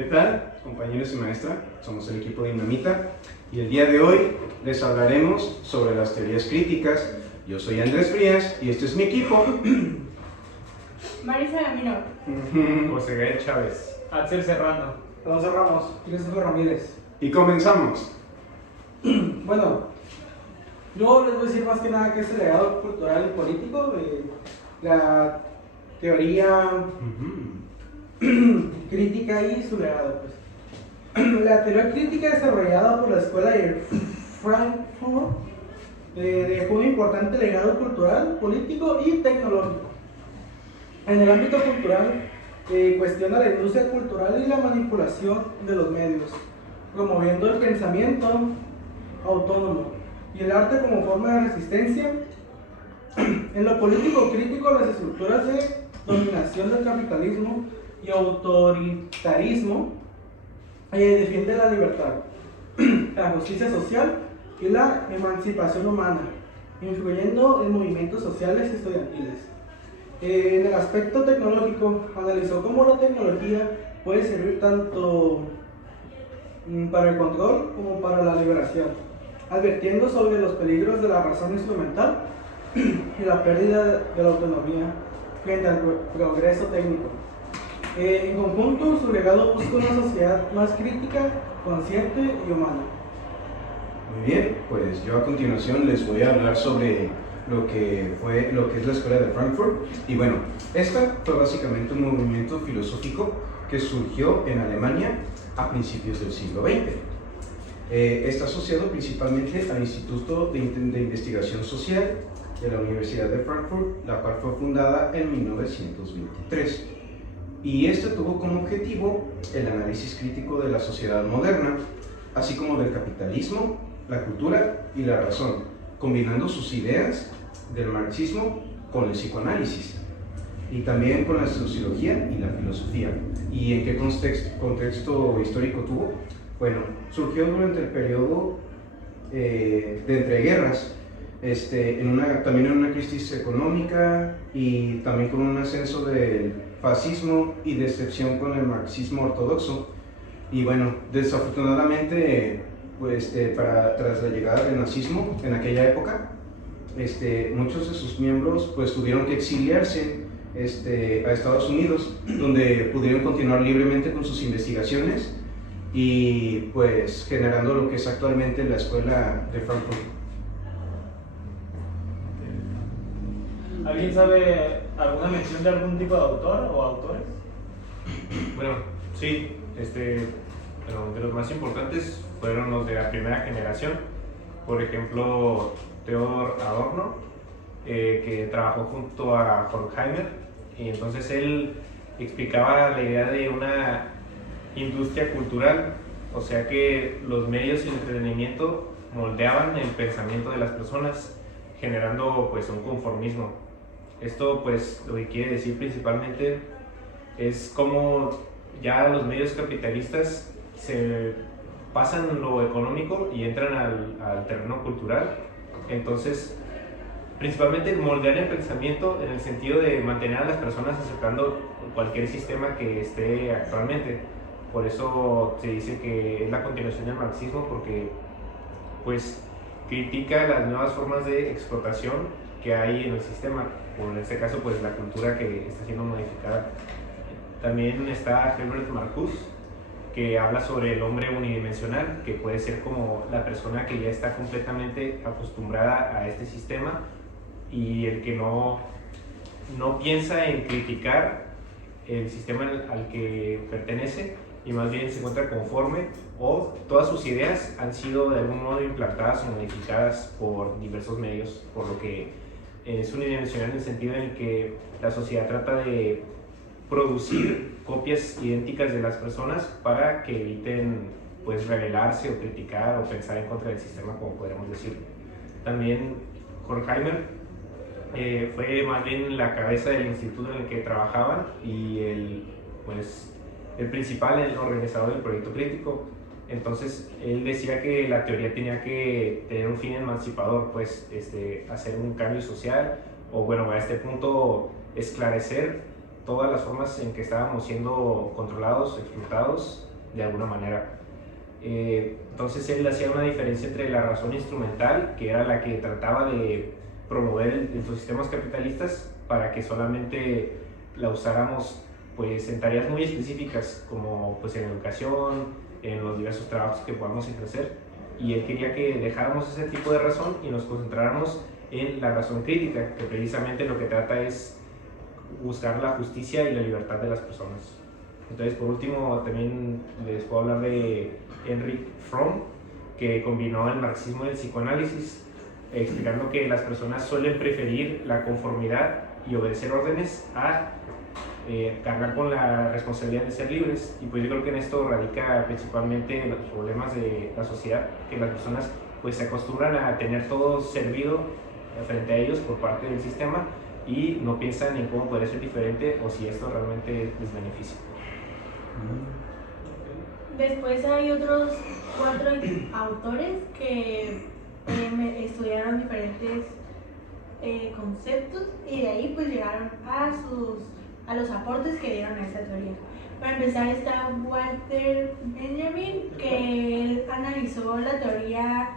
¿Qué tal, compañeros y maestra? Somos el equipo Dinamita y el día de hoy les hablaremos sobre las teorías críticas. Yo soy Andrés Frías y este es mi equipo. Marisa Gamino, José Gael Chávez, Axel Serrano, Alonso Ramos, Christopher Ramírez. Y comenzamos. Bueno, yo les voy a decir más que nada que es el legado cultural y político de la teoría crítica y su legado. Pues. La teoría crítica desarrollada por la escuela de Frankfurt dejó un importante legado cultural, político y tecnológico. En el ámbito cultural, cuestiona la industria cultural y la manipulación de los medios, promoviendo el pensamiento autónomo y el arte como forma de resistencia. En lo político crítico, las estructuras de dominación del capitalismo y autoritarismo defiende la libertad, la justicia social y la emancipación humana, influyendo en movimientos sociales y estudiantiles. En el aspecto tecnológico, analizó cómo la tecnología puede servir tanto para el control como para la liberación, advirtiendo sobre los peligros de la razón instrumental y la pérdida de la autonomía frente al progreso técnico. En conjunto, su legado busca una sociedad más crítica, consciente y humana. Muy bien, pues yo a continuación les voy a hablar sobre lo que es la escuela de Frankfurt. Y bueno, esta fue básicamente un movimiento filosófico que surgió en Alemania a principios del siglo XX. Está asociado principalmente al Instituto de Investigación Social de la Universidad de Frankfurt, la cual fue fundada en 1923. Y este tuvo como objetivo el análisis crítico de la sociedad moderna, así como del capitalismo, la cultura y la razón, combinando sus ideas del marxismo con el psicoanálisis y también con la sociología y la filosofía. ¿Y en qué contexto histórico tuvo? Bueno, surgió durante el periodo de entreguerras, también en una crisis económica y también con un ascenso del fascismo y decepción con el marxismo ortodoxo. Y bueno, desafortunadamente, tras la llegada del nazismo en aquella época, muchos de sus miembros pues tuvieron que exiliarse a Estados Unidos, donde pudieron continuar libremente con sus investigaciones y pues generando lo que es actualmente la escuela de Frankfurt. ¿Alguien sabe alguna mención de algún tipo de autor o autores? Bueno, sí, bueno, de los más importantes fueron los de la primera generación. Por ejemplo, Theodor Adorno, que trabajó junto a Horkheimer, y entonces él explicaba la idea de una industria cultural, o sea que los medios y el entretenimiento moldeaban el pensamiento de las personas, generando pues un conformismo. Esto pues lo que quiere decir principalmente es cómo ya los medios capitalistas se pasan lo económico y entran al terreno cultural. Entonces, principalmente moldear el pensamiento en el sentido de mantener a las personas aceptando cualquier sistema que esté actualmente. Por eso se dice que es la continuación del marxismo, porque pues critica las nuevas formas de explotación que hay en el sistema, o en este caso pues la cultura que está siendo modificada. También está Herbert Marcuse, que habla sobre el hombre unidimensional, que puede ser como la persona que ya está completamente acostumbrada a este sistema y el que no piensa en criticar el sistema al que pertenece y más bien se encuentra conforme, o todas sus ideas han sido de algún modo implantadas o modificadas por diversos medios, por lo que es unidimensional en el sentido en el que la sociedad trata de producir copias idénticas de las personas para que eviten pues rebelarse o criticar o pensar en contra del sistema, como podríamos decir. También Horkheimer fue más bien la cabeza del instituto en el que trabajaban y el principal, el organizador del proyecto crítico. Entonces él decía que la teoría tenía que tener un fin emancipador, pues hacer un cambio social, o bueno, a este punto esclarecer todas las formas en que estábamos siendo controlados, explotados de alguna manera. Entonces él hacía una diferencia entre la razón instrumental, que era la que trataba de promover los sistemas capitalistas, para que solamente la usáramos pues en tareas muy específicas, como pues en educación, en los diversos trabajos que podamos ejercer, y él quería que dejáramos ese tipo de razón y nos concentráramos en la razón crítica, que precisamente lo que trata es buscar la justicia y la libertad de las personas. Entonces, por último, también les puedo hablar de Erich Fromm, que combinó el marxismo y el psicoanálisis, explicando que las personas suelen preferir la conformidad y obedecer órdenes a cargar con la responsabilidad de ser libres. Y pues yo creo que en esto radica principalmente los problemas de la sociedad, que las personas pues se acostumbran a tener todo servido frente a ellos por parte del sistema y no piensan en cómo podría ser diferente o si esto realmente les beneficia. Después hay otros 4 autores que estudiaron diferentes conceptos y de ahí pues llegaron a los aportes que dieron a esta teoría. Para empezar está Walter Benjamin, que él analizó la teoría,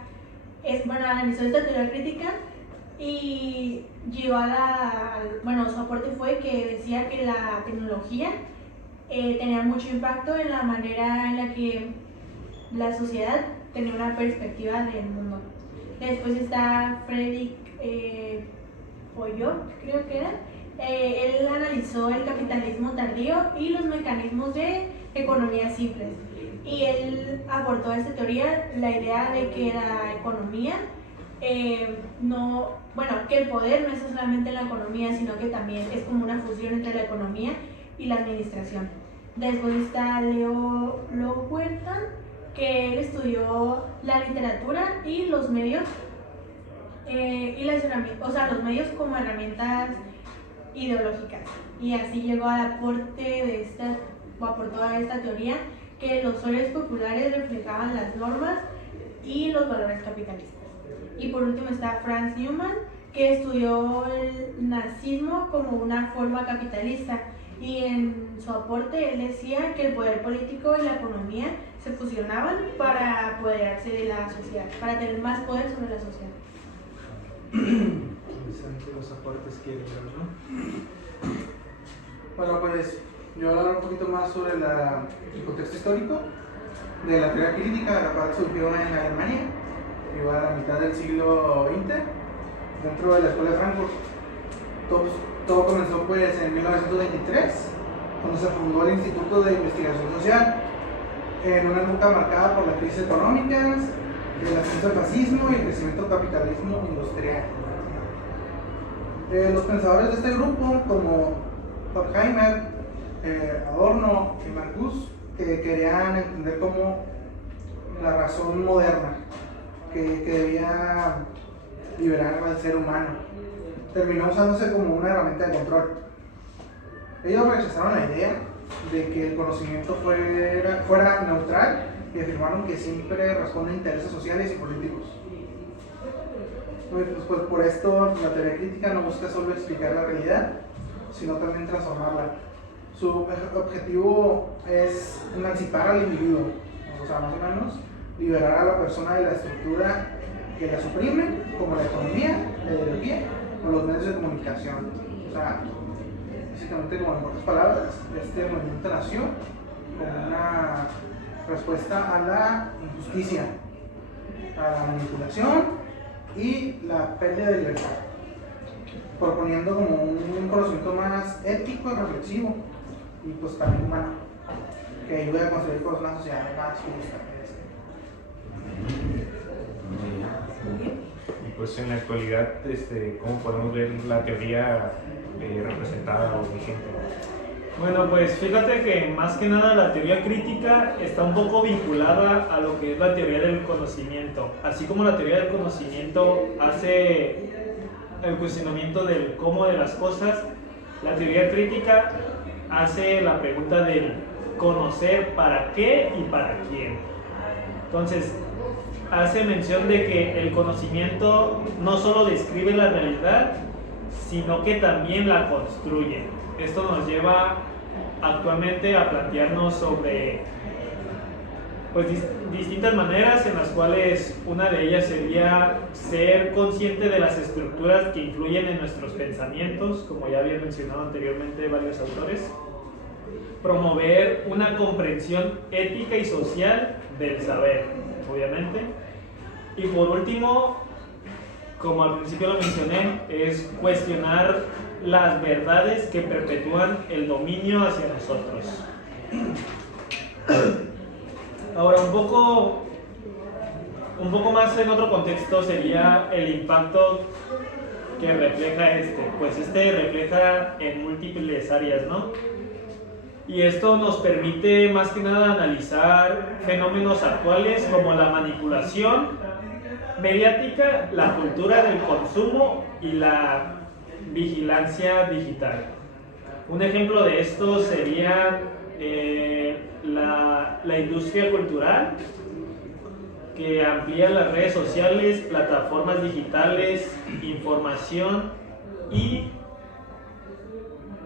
analizó esta teoría crítica y llegó su aporte fue que decía que la tecnología tenía mucho impacto en la manera en la que la sociedad tenía una perspectiva del mundo. Después está Frederick Poyot, creo que era. Él analizó el capitalismo tardío y los mecanismos de economía simples. Y él aportó a esta teoría la idea de que la economía que el poder no es solamente en la economía, sino que también es como una fusión entre la economía y la administración. Después está Leo Huerta, que él estudió la literatura y los medios, y las herramientas, los medios como herramientas ideológicas. Y así llegó al aportó a esta teoría que los soles populares reflejaban las normas y los valores capitalistas. Y por último está Franz Newman, que estudió el nazismo como una forma capitalista, y en su aporte él decía que el poder político y la economía se fusionaban para apoderarse de la sociedad, para tener más poder sobre la sociedad. Interesante los aportes que dieron, ¿no? Bueno, pues yo voy a hablar un poquito más sobre el contexto histórico de la teoría crítica, la cual surgió en Alemania, llegó a la mitad del siglo XX, dentro de la Escuela de Frankfurt. Todo comenzó pues en 1923, cuando se fundó el Instituto de Investigación Social, en una época marcada por las crisis económicas, el ascenso del fascismo y el crecimiento del capitalismo industrial. Los pensadores de este grupo, como Horkheimer, Adorno y Marcuse, que querían entender como la razón moderna, que debía liberar al ser humano, terminó usándose como una herramienta de control. Ellos rechazaron la idea de que el conocimiento fuera neutral y afirmaron que siempre responde a intereses sociales y políticos. Pues por esto la teoría crítica no busca solo explicar la realidad, sino también transformarla. Su objetivo es emancipar al individuo, o sea, más o menos liberar a la persona de la estructura que la suprime, como la economía, la ideología o los medios de comunicación. O sea, básicamente, como en pocas palabras, este movimiento nació como una respuesta a la injusticia, a la manipulación y la pérdida de libertad, proponiendo como un conocimiento más ético y reflexivo y pues también humano, que ayude a construir pues, una sociedad más justa. Y pues en la actualidad, ¿cómo podemos ver la teoría representada o vigente? Bueno, pues fíjate que más que nada la teoría crítica está un poco vinculada a lo que es la teoría del conocimiento. Así como la teoría del conocimiento hace el cuestionamiento del cómo de las cosas, la teoría crítica hace la pregunta del conocer para qué y para quién. Entonces, hace mención de que el conocimiento no solo describe la realidad, sino que también la construye. Esto nos lleva actualmente a plantearnos sobre pues distintas maneras, en las cuales una de ellas sería ser consciente de las estructuras que influyen en nuestros pensamientos, como ya había mencionado anteriormente varios autores. Promover una comprensión ética y social del saber, obviamente. Y por último, como al principio lo mencioné, es cuestionar las verdades que perpetúan el dominio hacia nosotros. Ahora, un poco más en otro contexto sería el impacto que refleja pues refleja en múltiples áreas, ¿no? Y esto nos permite más que nada analizar fenómenos actuales como la manipulación mediática, la cultura del consumo y la vigilancia digital. Un ejemplo de esto sería la industria cultural, que amplía las redes sociales, plataformas digitales, información y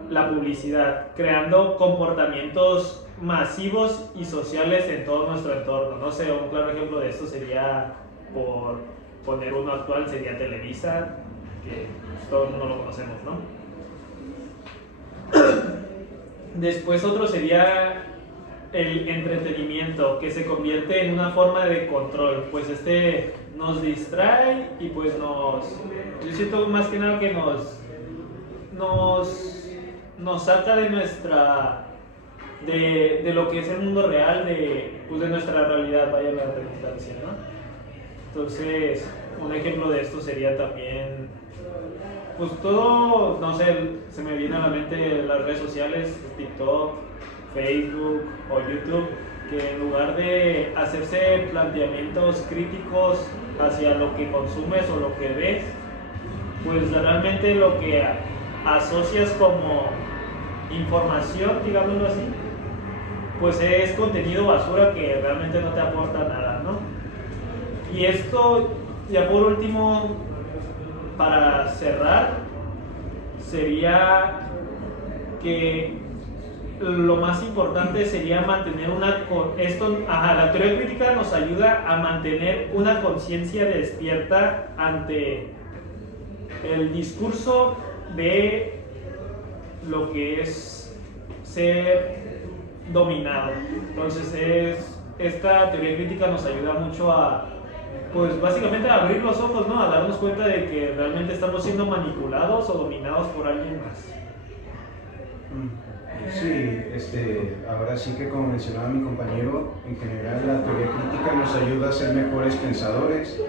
la publicidad, creando comportamientos masivos y sociales en todo nuestro entorno. No sé, un claro ejemplo de esto sería, por poner uno actual, sería Televisa, que todo el mundo lo conocemos, ¿no? Después otro sería el entretenimiento, que se convierte en una forma de control, pues nos distrae y pues yo siento más que nada que nos saca de de lo que es el mundo real, de nuestra realidad, vaya la redundancia, ¿no? Entonces, un ejemplo de esto sería también, pues todo, no sé, se me viene a la mente las redes sociales, TikTok, Facebook o YouTube, que en lugar de hacerse planteamientos críticos hacia lo que consumes o lo que ves, pues realmente lo que asocias como información, digámoslo así, pues es contenido basura que realmente no te aporta nada, ¿no? Y esto, ya por último, para cerrar, sería que lo más importante sería mantener la teoría crítica nos ayuda a mantener una conciencia despierta ante el discurso de lo que es ser dominado. Entonces esta teoría crítica nos ayuda mucho a, pues básicamente a abrir los ojos, ¿no? A darnos cuenta de que realmente estamos siendo manipulados o dominados por alguien más. Sí, ahora sí que como mencionaba mi compañero, en general la teoría crítica nos ayuda a ser mejores pensadores,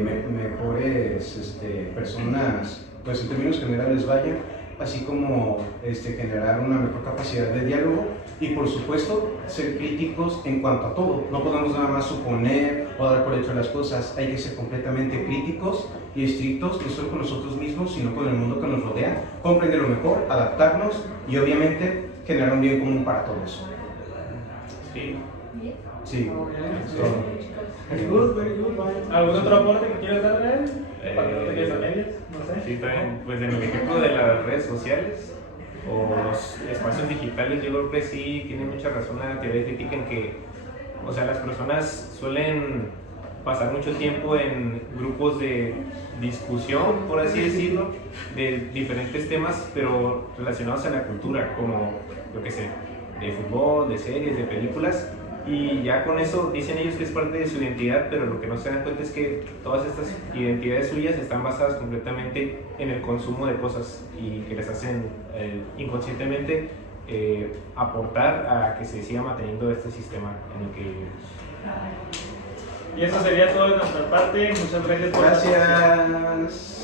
mejores personas, pues en términos generales vaya, así como generar una mejor capacidad de diálogo y por supuesto ser críticos en cuanto a todo. No podemos nada más suponer o dar por hecho las cosas, hay que ser completamente críticos y estrictos, no solo con nosotros mismos, sino con el mundo que nos rodea, comprenderlo mejor, adaptarnos y obviamente generar un bien común para todos. Sí. Sí, Very good, very good. ¿Algún otro aporte que quieras dar, Gael? Para que no te quedes a medias, no sé. Sí, también, pues en el ejemplo de las redes sociales o los espacios digitales, yo creo que sí tiene mucha razón la teoría crítica en que, o sea, las personas suelen pasar mucho tiempo en grupos de discusión, por así decirlo, de diferentes temas, pero relacionados a la cultura, como, yo qué sé, de fútbol, de series, de películas. Y ya con eso dicen ellos que es parte de su identidad, pero lo que no se dan cuenta es que todas estas identidades suyas están basadas completamente en el consumo de cosas y que les hacen inconscientemente aportar a que se siga manteniendo este sistema en el que vivimos. Y eso sería todo de nuestra parte. Muchas gracias por Gracias.